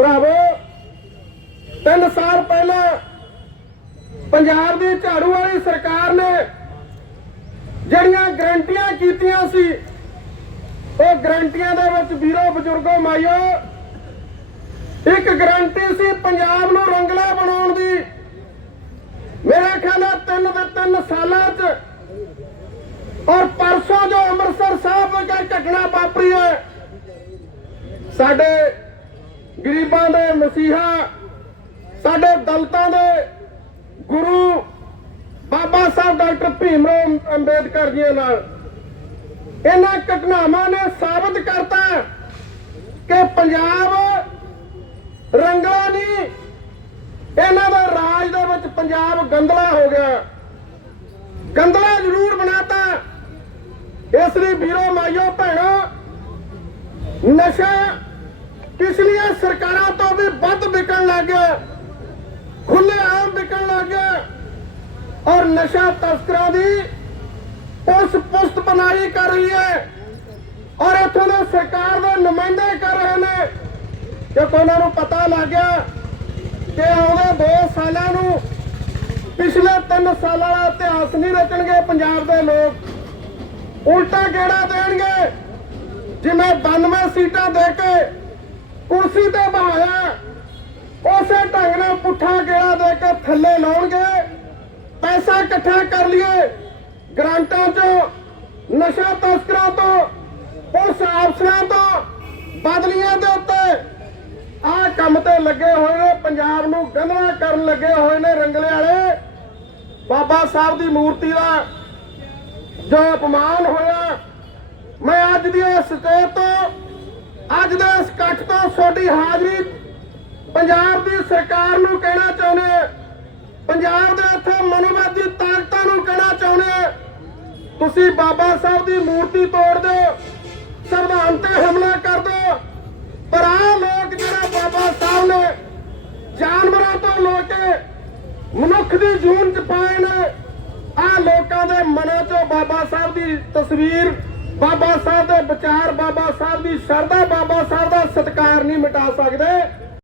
ਭਰਾਵੋ, ਤਿੰਨ ਸਾਲ ਪਹਿਲਾਂ ਪੰਜਾਬ ਦੀ ਝਾੜੂ ਵਾਲੀ ਸਰਕਾਰ ਨੇ ਜਿਹੜੀਆਂ ਗਰੰਟੀਆਂ ਕੀਤੀਆਂ ਸੀ, ਉਹ ਗਰੰਟੀਆਂ ਦੇ ਵਿੱਚ ਵੀਰੋ ਬਜ਼ੁਰਗੋ ਮਾਈਓ, ਇੱਕ ਗਰੰਟੀ ਸੀ ਪੰਜਾਬ ਨੂੰ ਰੰਗਲਾ ਬਣਾਉਣ ਦੀ। ਮੇਰਾ ਖਿਆਲ ਹੈ ਤਿੰਨ ਦੇ ਤਿੰਨ ਸਾਲਾਂ 'ਚ ਔਰ ਪਰਸੋਂ ਜੋ ਅੰਮ੍ਰਿਤਸਰ ਸਾਹਿਬ ਵਿਖੇ ਘਟਨਾ ਵਾਪਰੀ ਹੈ, ਸਾਡੇ ਗਰੀਬਾਂ ਦੇ ਮਸੀਹਾ, ਸਾਡੇ ਦਲਤਾਂ ਦੇ ਗੁਰੂ ਬਾਬਾ ਸਾਹਿਬ ਡਾਕਟਰ ਭੀਮ ਰਾਓ ਅੰਬੇਦਕਰ ਜੀ ਨਾਲ। ਇਹਨਾਂ ਘਟਨਾਵਾਂ ਨੇ ਸਾਬਤ ਕਰਤਾ ਕਿ ਪੰਜਾਬ ਰੰਗਲਾ ਨਹੀਂ ਇਹਨਾਂ ਦੇ ਰਾਜ ਦੇ ਵਿੱਚ ਪੰਜਾਬ ਗੰਦਲਾ ਹੋ ਗਿਆ। ਗੰਦਲਾ ਜ਼ਰੂਰ ਬਣਾਤਾ। ਇਸ ਲਈ ਵੀਰੋ, ਮਾਈਓ, ਭੈਣੋ, ਨਸ਼ਾ ਪਿਛਲੀਆਂ ਸਰਕਾਰਾਂ ਤੋਂ ਵੀ ਵੱਧ ਵਿਕਣ ਲੱਗ ਗਿਆ ਖੁੱਲੇ ਆਮ ਵਿਕਣ ਲੱਗ ਗਿਆ ਔਰ ਨਸ਼ਾ ਤਸਕਰਾਂ ਦੀ ਪੁਲਿਸ ਪੁਸਤ ਬਣਾਈ ਕਰ ਰਹੀ ਹੈ। ਔਰ ਇੱਥੋਂ ਦੇ ਸਰਕਾਰ ਦੇ ਨੁਮਾਇੰਦੇ ਕਰ ਰਹੇ ਨੇ। ਕਿਉਂਕਿ ਉਹਨਾਂ ਨੂੰ ਪਤਾ ਲੱਗ ਗਿਆ ਕਿ ਆਉਂਦੇ 2 ਸਾਲਾਂ ਨੂੰ ਪਿਛਲੇ 3 ਸਾਲਾਂ ਦਾ ਇਤਿਹਾਸ ਨਹੀਂ ਰਚਣਗੇ ਪੰਜਾਬ ਦੇ ਲੋਕ। ਉਲਟਾ ਗੇੜਾ ਦੇਣਗੇ। ਜਿਵੇਂ 92 ਸੀਟਾਂ ਦੇ ਕੇ ਕੁਰਸੀ ਤੇ ਬਹਾਇਆ ਉਸੇ ਢੰਗ ਨਾਲ ਪੁੱਠਾ ਗੇੜਾ ਦੇ ਕੇ ਥੱਲੇ ਲਾਉਣਗੇ। ਪੈਸਾ ਇਕੱਠਾ ਕਰ ਲਈਏ। ਗ੍ਰਾਂਟਾਂ ਚੋਂ, ਨਸ਼ਾ ਤਸਕਰਾਂ ਤੋਂ, ਪੁਲਿਸ ਅਫਸਰਾਂ ਤੋਂ, ਬਦਲੀਆਂ ਦੇ ਉੱਤੇ। ਆਹ ਕੰਮ ਤੇ ਲੱਗੇ ਹੋਏ ਨੇ, ਪੰਜਾਬ ਨੂੰ ਗੰਧਲਾ ਕਰਨ ਲੱਗੇ ਹੋਏ ਨੇ ਰੰਗਲੇ ਵਾਲੇ। ਬਾਬਾ ਸਾਹਿਬ ਦੀ ਮੂਰਤੀ ਦਾ ਜੋ ਅਪਮਾਨ ਹੋਇਆ, ਮੈਂ ਅੱਜ ਦੀ ਇਸ ਸਟੇਜ ਤੋਂ ਅੱਜ ਦੇ ਇਸ ਇਕੱਠ ਤੋਂ ਤੁਹਾਡੀ ਹਾਜ਼ਰੀ ਪੰਜਾਬ ਦੀ ਸਰਕਾਰ ਨੂੰ ਕਹਿਣਾ ਚਾਹੁੰਦੇ ਪੰਜਾਬ ਦੇ ਇੱਥੇ ਮਨੋਵਾਦੀ ਤਾਕਤਾਂ ਨੂੰ ਕਹਿਣਾ ਚਾਹੁੰਦੇ ਤੁਸੀਂ ਬਾਬਾ ਸਾਹਿਬ ਦੀ ਮੂਰਤੀ ਤੋੜ ਦਿਓ ਸੰਵਿਧਾਨ ਤੇ ਹਮਲਾ ਕਰ ਦਿਓ। ਪਰ ਆਹ ਲੋਕ ਜਿਹੜਾ ਬਾਬਾ ਸਾਹਿਬ ਨੇ, ਜਾਨਵਰਾਂ ਤੋਂ ਲੈ ਕੇ ਮਨੁੱਖ ਦੀ ਜੂਨ ਚ ਪਾਏ ਨੇ, ਆਹ ਲੋਕਾਂ ਦੇ ਮਨਾਂ ਚੋਂ ਬਾਬਾ ਸਾਹਿਬ ਦੀ ਤਸਵੀਰ ਬਾਬਾ ਸਾਹਿਬ ਦੇ ਵਿਚਾਰ, ਬਾਬਾ ਸਾਹਿਬ ਦੀ ਸ਼ਰਧਾ, ਬਾਬਾ ਸਾਹਿਬ ਦਾ ਸਤਿਕਾਰ ਨਹੀਂ ਮਿਟਾ ਸਕਦੇ।